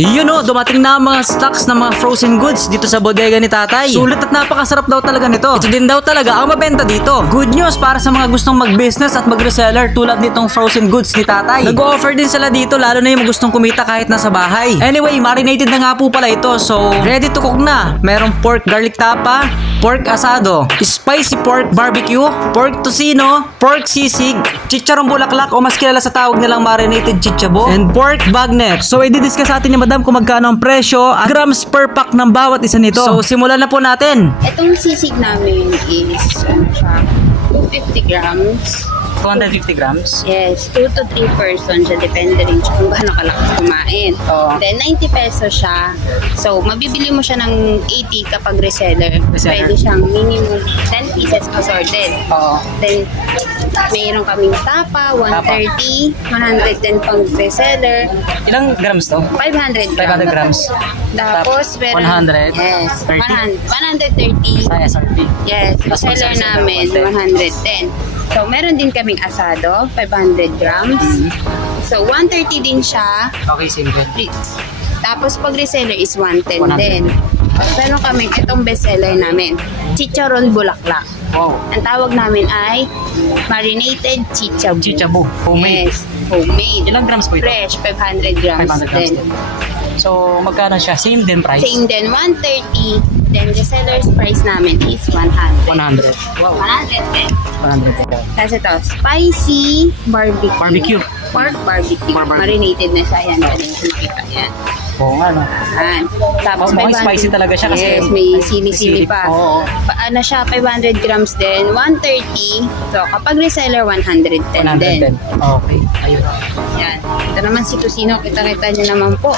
Yun o, dumating na ang mga stocks ng mga frozen goods dito sa bodega ni tatay. Sulit at napakasarap daw talaga nito. Ito din daw talaga ang mabenta dito. Good news para sa mga gustong mag-business at mag-reseller tulad nitong frozen goods ni tatay. Nag-offer din sila dito lalo na yung gustong kumita kahit nasa bahay. Anyway, marinated na nga po pala ito. So, ready to cook na. Merong pork garlic tapa, pork asado, spicy pork barbecue, pork tocino, pork sisig, chicharong bulaklak o mas kilala sa tawag nilang marinated chichabo, and pork bagnet. So, i-discuss natin ni madam kung magkano ang presyo at grams per pack ng bawat isa nito. So, simulan na po natin. Itong sisig namin is, ano siya, 250 grams. 250 grams. Yes, 2 to 3 person siya. Depende rin siya kung gaano kalakas kumain. Oo. Then, 90 pesos siya. So, mabibili mo siya ng 80 kapag reseller. Reseller. Pwede siyang minimum 10 pieces assorted. Oo. Then, mayroon kaming tapa, 130, 110 pang reseller, Ilang grams to? 500 500 grams. Tapos, Tap- meron... 100, Yes, 30. 100, 130. Sa SRP. Yes, Tapos seller magsasabi namin, ng 110. So, meron din kaming asado, 500 grams. So, 130 din siya. Okay. Di- Tapos, pag reseller is 110 100. din. Tapos, meron kami itong bestseller namin, Chicharon Bulaklak. Wow. Ang tawag namin ay marinated chichabu. Chichabu. Homemade. Yes, homemade. Ilang grams po ito? Fresh, 500 grams, 500 grams din. din. So, magkano siya? Same din price? Same din, 130. Then, the seller's price namin is 100. 100. Wow. 100 din. 100. Kasi ito, spicy barbecue. Barbecue. Pork barbecue. Pork barbecue. Marinated na siya. Yan, ganun yung nakita. Yan. Oo nga, no? Yan. Tapos, Oh, mukhang 500 spicy talaga siya kasi Yes, may sili-sili sili. pa. Oo. Pa, ano siya, 500 grams din. 130. So, kapag reseller, 110, 110. din. Okay. Ayun. Yan. Ito naman si Tusino. Kita-kita niyo naman po.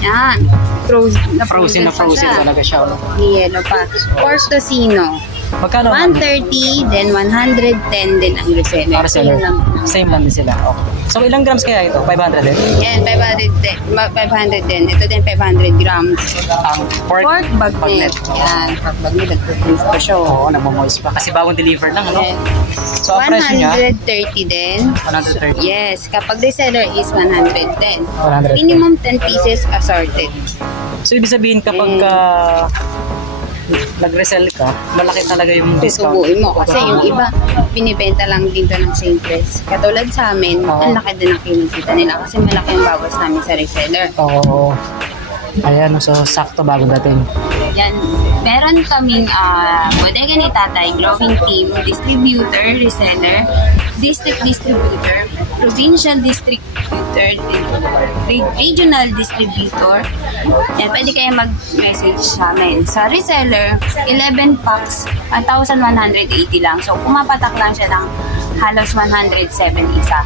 Yan. Frozen na Frozen na pa frozen siya. talaga siya. no? May yellow pa. Pork tocino. Magkano? 130, then 110 din ang reseller. Para seller. Yun lang. Same lang din sila. Okay. So, ilang grams kaya ito? 500 din? Yan, 500 din. Ma- 500 din. Ito din 500 grams. Ang pork, Pork bagnet. Yan, pork bagnet. Nagtutulis pa siya. oh. Oo, nagmamoist pa. Kasi bagong deliver lang, ano? Yes. So, ang presyo niya, 130 din. 130. Yes, kapag reseller is 110. 110. Minimum 10 pieces assorted. So, ibig sabihin kapag Mm. ah, nag-resell ka, malaki talaga yung discount. Susubuin mo. Kasi yung iba, binibenta lang dito ng same price. Katulad sa amin, Oo. ang laki din ang kinikita nila kasi malaki ang bawas namin sa reseller. Oo. Ayan, so sakto bago dating. Yan. Meron kaming ah, bodega ni tatay, growing team, distributor, reseller, district distributor, provincial distributor, re- regional distributor. Yan, pwede kayo mag-message sa amin. Sa reseller, 11 packs, 1,180 lang. So, pumapatak lang siya ng halos 170 isa.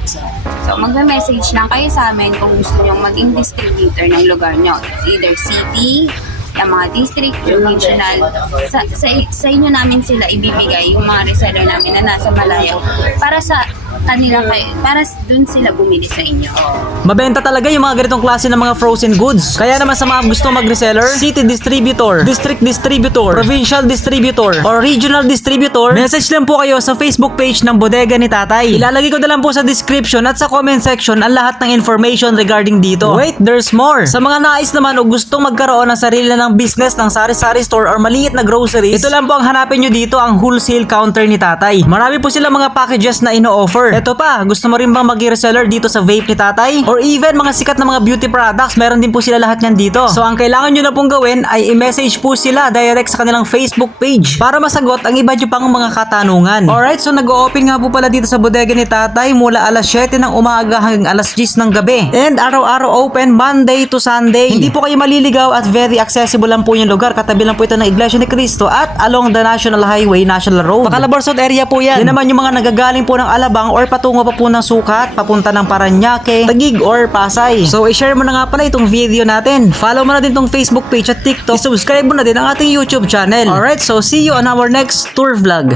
So, magme-message lang kayo sa amin kung gusto nyo maging distributor ng lugar nyo. It's either city, yung mga district, regional. Sa, sa, sa inyo namin sila ibibigay yung mga reseller namin na nasa Malaya para sa kanila kayo, para dun sila bumili sa inyo. Mabenta talaga yung mga ganitong klase ng mga frozen goods. Kaya naman sa mga gusto mag-reseller, city distributor, district distributor, provincial distributor, or regional distributor, message lang po kayo sa Facebook page ng Bodega ni Tatay. Ilalagay ko na lang po sa description at sa comment section ang lahat ng information regarding dito. Wait, there's more. Sa mga nais naman o gustong magkaroon ng sarili na ng business ng sari-sari store or maliit na groceries, ito lang po ang hanapin nyo dito ang wholesale counter ni Tatay. Marami po sila mga packages na ino-offer. Ito pa, gusto mo rin bang maging reseller dito sa vape ni Tatay? Or even mga sikat na mga beauty products, meron din po sila lahat yan dito. So ang kailangan nyo na pong gawin ay i-message po sila direct sa kanilang Facebook page para masagot ang iba nyo pang mga katanungan. Alright, so nag-open nga po pala dito sa bodega ni Tatay mula alas 7 ng umaga hanggang alas 10 ng gabi. And araw-araw open Monday to Sunday. Hindi po kayo maliligaw at very accessible lang po yung lugar. Katabi lang po ito ng Iglesia ni Cristo at along the National Highway, National Road. Macalabarzon area po yan. Yan naman yung mga nagagaling po ng Alabang or patungo pa po ng Sukat, papunta ng Paranaque, Taguig or Pasay. So i-share mo na nga pala itong video natin. Follow mo na din tong Facebook page at TikTok. I-subscribe mo na din ang ating YouTube channel. Alright, so see you on our next tour vlog.